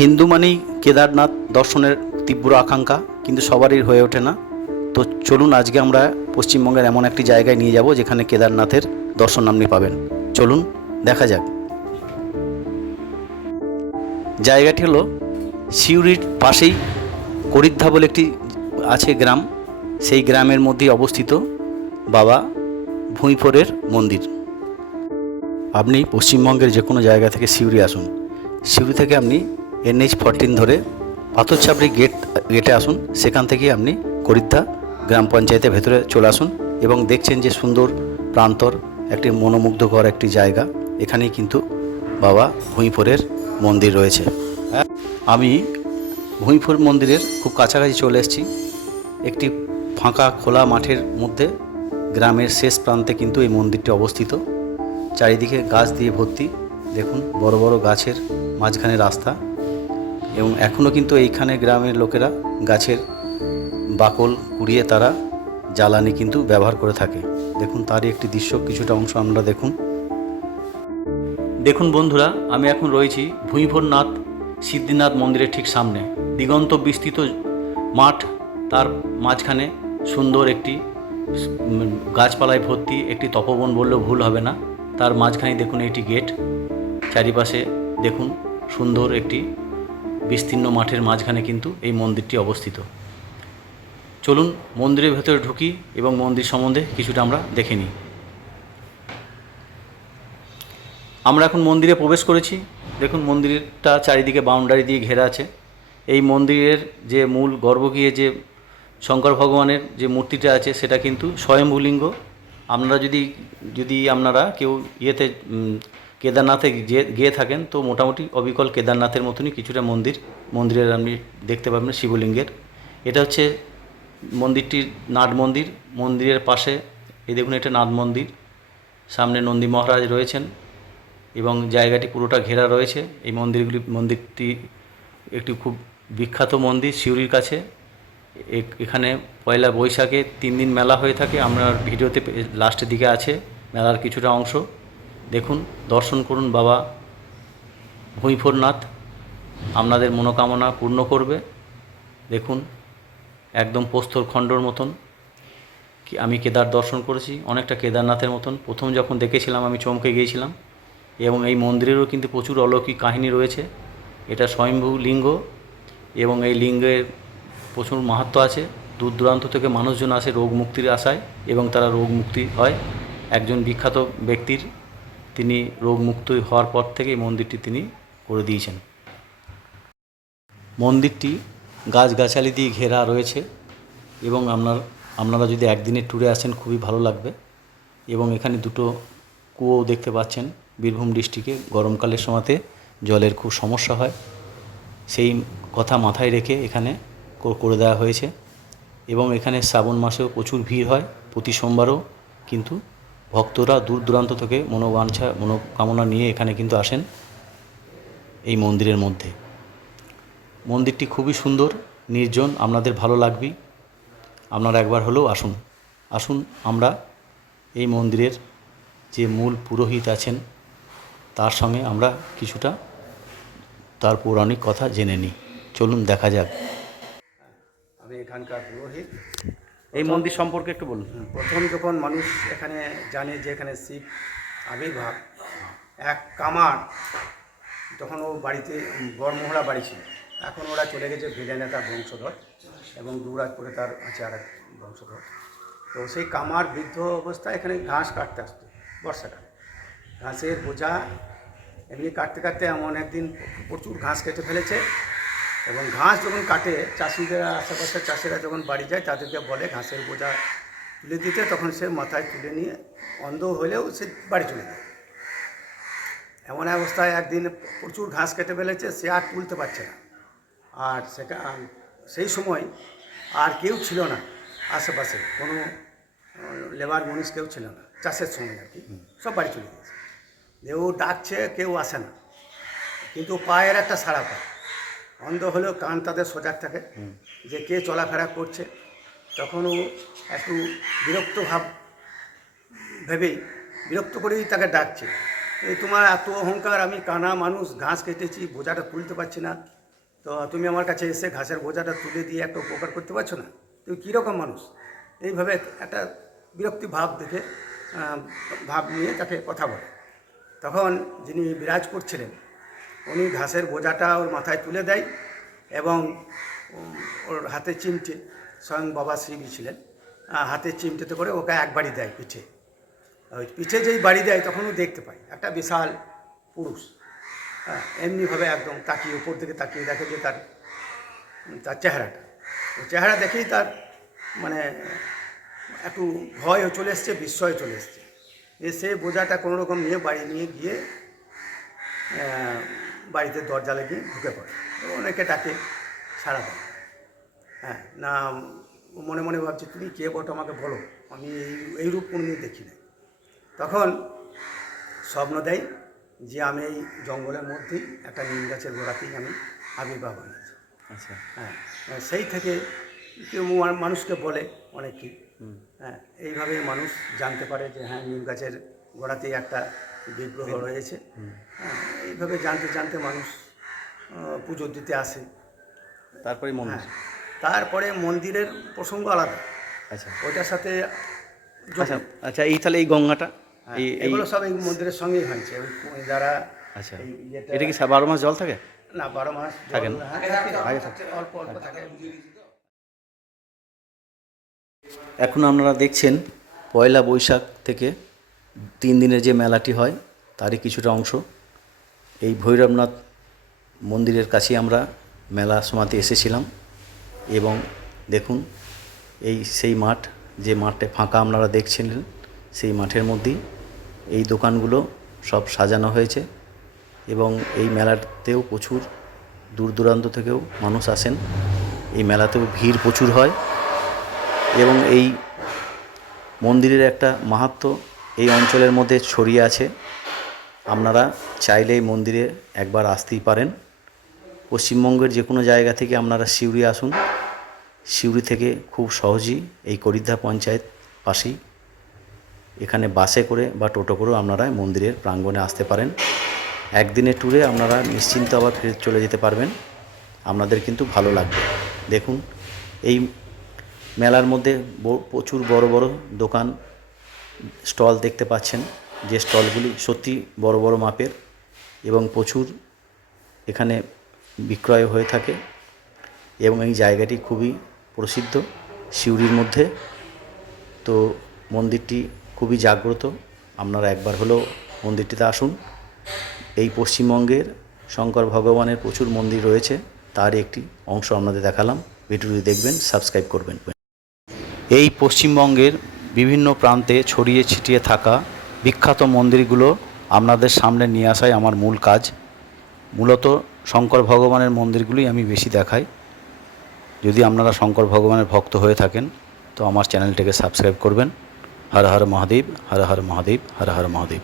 হিন্দু মানেই কেদারনাথ দর্শনের তীব্র আকাঙ্ক্ষা, কিন্তু সবারই হয়ে ওঠে না। তো চলুন আজকে আমরা পশ্চিমবঙ্গের এমন একটি জায়গায় নিয়ে যাব যেখানে কেদারনাথের দর্শন আপনি পাবেন। চলুন, দেখা যাক। জায়গাটি হলো সিউড়ির পাশেই করিদ্ধা বলে একটি আছে গ্রাম। সেই গ্রামের মধ্যেই অবস্থিত বাবা ভুঁইফোরের মন্দির। আপনি পশ্চিমবঙ্গের যে কোনো জায়গা থেকে সিউড়ি আসুন। সিউড়ি থেকে আপনি এনএইচ ফরটিন ধরে পাথরছাপড়ি গেট গেটে আসুন। সেখান থেকে আপনি করিদ্ধা গ্রাম পঞ্চায়েতের ভেতরে চলে আসুন এবং দেখছেন যে সুন্দর প্রান্তর, একটি মনোমুগ্ধকর একটি জায়গা। এখানেই কিন্তু বাবা ভুঁইফোরের মন্দির রয়েছে। হ্যাঁ আমি ভুঁইফোর মন্দিরের খুব কাছাকাছি চলে এসেছি। একটি ফাঁকা খোলা মাঠের মধ্যে গ্রামের শেষ প্রান্তে কিন্তু এই মন্দিরটি অবস্থিত। চারিদিকে গাছ দিয়ে ভর্তি। দেখুন, বড় বড় গাছের মাঝখানে রাস্তা এবং এখনও কিন্তু এইখানে গ্রামের লোকেরা গাছের বাকল কুড়িয়ে তারা জ্বালানি কিন্তু ব্যবহার করে থাকে। দেখুন, তারই একটি দৃশ্য, কিছুটা অংশ আমরা দেখুন। দেখুন বন্ধুরা, আমি এখন রয়েছি ভুঁইভরনাথ সিদ্ধিনাথ মন্দিরের ঠিক সামনে। দিগন্ত বিস্তৃত মাঠ, তার মাঝখানে সুন্দর একটি গাছপালায় ভর্তি একটি তপবন বললেও ভুল হবে না। তার মাঝখানে দেখুন একটি গেট। চারিপাশে দেখুন সুন্দর একটি বিস্তীর্ণ মাঠের মাঝখানে কিন্তু এই মন্দিরটি অবস্থিত। চলুন মন্দিরের ভেতরে ঢুকি এবং মন্দির সম্বন্ধে কিছুটা আমরা দেখে নিই। আমরা এখন মন্দিরে প্রবেশ করেছি। দেখুন মন্দিরটা চারিদিকে বাউন্ডারি দিয়ে ঘেরা আছে। এই মন্দিরের যে মূল গর্ভগৃহে যে শঙ্কর ভগবানের যে মূর্তিটা আছে, সেটা কিন্তু স্বয়ম্ভুলিঙ্গ। আপনারা যদি যদি আপনারা কেউ ইয়েতে কেদারনাথে যে গিয়ে থাকেন, তো মোটামুটি অবিকল কেদারনাথের মতনই কিছুটা মন্দির, মন্দিরের আপনি দেখতে পাবেন শিবলিঙ্গের। এটা হচ্ছে মন্দিরটির নাট মন্দির, মন্দিরের পাশে, এই দেখুন এটা নাট মন্দির, সামনে নন্দী মহারাজ রয়েছেন এবং জায়গাটি পুরোটা ঘেরা রয়েছে। এই মন্দিরগুলি, মন্দিরটি একটি খুব বিখ্যাত মন্দির সিউড়ির কাছে। এখানে পয়লা বৈশাখে তিন দিন মেলা হয়ে থাকে। আপনার ভিডিওতে লাস্টের দিকে আছে মেলার কিছুটা অংশ। দেখুন, দর্শন করুন বাবা। ভুঁইফোরনাথ আপনাদের মনোকামনা পূর্ণ করবে। দেখুন, একদম প্রস্তর খণ্ডর মতন। কি, আমি কেদার দর্শন করেছি, অনেকটা কেদারনাথের মতন। প্রথম যখন দেখেছিলাম, আমি চমকে গিয়েছিলাম। এবং এই মন্দিরেরও কিন্তু প্রচুর অলৌকিক কাহিনী রয়েছে। এটা স্বয়ম্ভু লিঙ্গ এবং এই লিঙ্গের প্রচুর মাহাত্ম্য আছে। দূর দূরান্ত থেকে মানুষজন আসে রোগ মুক্তির আশায় এবং তারা রোগ মুক্তি হয়। একজন বিখ্যাত ব্যক্তির তিনি রোগ মুক্ত হওয়ার পর থেকে মন্দিরটি তিনি করে দিয়েছেন। মন্দিরটি গাছগাছালি দিয়ে ঘেরা রয়েছে এবং আপনার, আপনারা যদি একদিনের ট্যুরে আসেন খুবই ভালো লাগবে এবং এখানে দুটো কুয়ো দেখতে পাচ্ছেন। বীরভূম ডিস্ট্রিক্টে গরমকালের সময়তে জলের খুব সমস্যা হয়। সেই কথা মাথায় রেখে এখানে করে দেওয়া হয়েছে এবং এখানে শ্রাবণ মাসেও প্রচুর ভিড় হয়। প্রতি সোমবারও কিন্তু ভক্তরা দূর দূরান্ত থেকে মনোবাঞ্ছা, মনোকামনা নিয়ে এখানে কিন্তু আসেন এই মন্দিরের মধ্যে। মন্দিরটি খুবই সুন্দর, নির্জন, আপনাদের ভালো লাগবে। আপনারা একবার হলেও আসুন। আসুন, আমরা এই মন্দিরের যে মূল পুরোহিত আছেন, তার সঙ্গে আমরা কিছুটা তার পৌরাণিক কথা জেনে নিই। চলুন, দেখা যাক। আমি এখানকার পুরোহিত। এই মন্দির সম্পর্কে একটু বলুন। প্রথম যখন মানুষ এখানে জানে যে এখানে শিব আবির্ভাব এক কামার তখন ও বাড়িতে বড়মোহরা বাড়ি ছিল। এখন ওরা চলে গেছে ভিলেনে তার বংশধর এবং দুরাজপুরে তার আছে আর এক বংশধর। তো সেই কামার বৃদ্ধ অবস্থায় এখানে ঘাস কাটতে আসতো বর্ষাকালে। ঘাসের বোঝা এমনি কাটতে কাটতে এমন একদিন প্রচুর ঘাস কেটে ফেলেছে। এবং ঘাস যখন কাটে, চাষিদের আশেপাশের চাষিরা যখন বাড়ি যায়, তাদেরকে বলে ঘাসের বোঝা তুলে দিতে। তখন সে মাথায় তুলে নিয়ে অন্ধ হলেও সে বাড়ি চলে যায়। এমন অবস্থায় একদিন প্রচুর ঘাস কেটে ফেলেছে, সে আর তুলতে পারছে না। আর সেটা সেই সময় আর কেউ ছিল না আশেপাশে। কোনো লেবার মনীষ কেউ ছিল না, চাষের সময় আর কি। সব বাড়ি চলে গেছে। ও ডাকছে, কেউ আসে না। কিন্তু পায়ের একটা সাড়া পায়। অন্ধ হলেও কান তাদের সজাগ থাকে। যে কে চলাফেরা করছে। তখন ও একটু বিরক্ত ভাব ভেবেই, বিরক্ত করেই তাকে ডাকছে। এই তোমার এত অহংকার, আমি কানা মানুষ, ঘাস কেটেছি, বোঝাটা তুলতে পারছি না। তো তুমি আমার কাছে এসে ঘাসের বোঝাটা তুলে দিয়ে একটা উপকার করতে পারছ না? তুমি কীরকম মানুষ? এইভাবে একটা বিরক্তি ভাব দেখে ভাব নিয়ে তাকে কথা বলে। তখন যিনি বিরাজ করছিলেন উনি ঘাসের বোঝাটা ওর মাথায় তুলে দেয় এবং ওর হাতে চিমটে স্বয়ং বাবা শ্রী ছিলেন হাতে চিমটেতে করে ওকে এক বাড়ি দেয় পিঠে। ওই পিঠে যেই বাড়ি দেয় তখন ও দেখতে পায়, একটা বিশাল পুরুষ। হ্যাঁ এমনিভাবে একদম তাকিয়ে উপর দিকে তাকিয়ে দেখে যে তার তার চেহারাটা। ওই চেহারা দেখেই তার মানে একটু ভয়ও চলে এসছে বিস্ময় চলে এসছে। এসে বোঝাটা কোনো রকম নিয়ে বাড়ি নিয়ে গিয়ে বাড়িতে দরজা লাগিয়ে ঢুকে পড়ে। অনেকে ডাকে সারা দেয়। হ্যাঁ না মনে মনে ভাবছে তুমি কে বটো আমাকে বলো। আমি এই এই রূপ কোনোদিন দেখি না তখন স্বপ্ন দেয় যে আমি এই জঙ্গলের মধ্যেই একটা নিম গাছের গোড়াতেই আমি আবির্ভাব হয়েছি আচ্ছা। হ্যাঁ সেই থেকে কেউ মানুষকে বলে অনেকেই হ্যাঁ এইভাবে মানুষ জানতে পারে যে হ্যাঁ নিম গাছের গোড়াতেই একটা বিগ্রহ রয়েছে। হ্যাঁ এইভাবে জানতে জানতে মানুষ পুজো দিতে আসে। তারপরে মন্দির? হ্যাঁ তারপরে মন্দিরের প্রসঙ্গ আলাদা। আচ্ছা। ওইটার সাথে আচ্ছা আচ্ছা এই তাহলে এই গঙ্গাটা হ্যাঁ, এগুলো সব এই মন্দিরের সঙ্গেই হয়েছে। ওই যারা আচ্ছা। এটা কি বারো মাস জল থাকে? না বারো মাস থাকে না? থাকে। অল্প অল্প থাকে। এখন আপনারা দেখছেন পয়লা বৈশাখ থেকে তিন দিনের যে মেলাটি হয়, তারই কিছুটা অংশ। এই ভৈরবনাথ মন্দিরের কাছে আমরা মেলা সমাতে এসেছিলাম এবং দেখুন, এই সেই মাঠ, যে মাঠে ফাঁকা আপনারা দেখছিলেন সেই মাঠের মধ্যেই এই দোকানগুলো সব সাজানো হয়েছে এবং এই মেলাতেও প্রচুর দূর দূরান্ত থেকেও মানুষ আসেন। এই মেলাতেও ভিড় প্রচুর হয় এবং এই মন্দিরের একটা মাহাত্ম্য এই অঞ্চলের মধ্যে ছড়িয়ে আছে। আপনারা চাইলে এই মন্দিরে একবার আসতেই পারেন। পশ্চিমবঙ্গের যে কোনো জায়গা থেকে আপনারা সিউড়ি আসুন। সিউড়ি থেকে খুব সহজেই এই করিদ্ধা পঞ্চায়েত পাশেই এখানে বাসে করে বা টোটো করেও আপনারা মন্দিরের প্রাঙ্গণে আসতে পারেন। একদিনের ট্যুরে আপনারা নিশ্চিন্ত আবার ফিরে চলে যেতে পারবেন। আপনাদের কিন্তু ভালো লাগবে। দেখুন, এই মেলার মধ্যে প্রচুর বড় বড় দোকান স্টল দেখতে পাচ্ছেন যে স্টলগুলি সত্যি বড় বড় মাপের এবং প্রচুর এখানে বিক্রয় হয়ে থাকে এবং এই জায়গাটি খুবই প্রসিদ্ধ সিউড়ির মধ্যে। তো মন্দিরটি খুবই জাগ্রত। আপনারা একবার হলেও মন্দিরটিতে আসুন। এই পশ্চিমবঙ্গের শঙ্কর ভগবানের প্রচুর মন্দির রয়েছে। তার একটি অংশ আপনাদের দেখালাম। ভিডিওটি দেখবেন, সাবস্ক্রাইব করবেন। এই পশ্চিমবঙ্গের বিভিন্ন প্রান্তে ছড়িয়ে ছিটিয়ে থাকা বিখ্যাত মন্দিরগুলো আপনাদের সামনে নিয়ে আসাই আমার মূল কাজ। মূলত শঙ্কর ভগবানের মন্দিরগুলোই আমি বেশি দেখাই। যদি আপনারা শঙ্কর ভগবানের ভক্ত হয়ে থাকেন, তো আমার চ্যানেলটিকে সাবস্ক্রাইব করবেন। হর হর মহাদেব, হর হর মহাদেব, হর হর মহাদেব।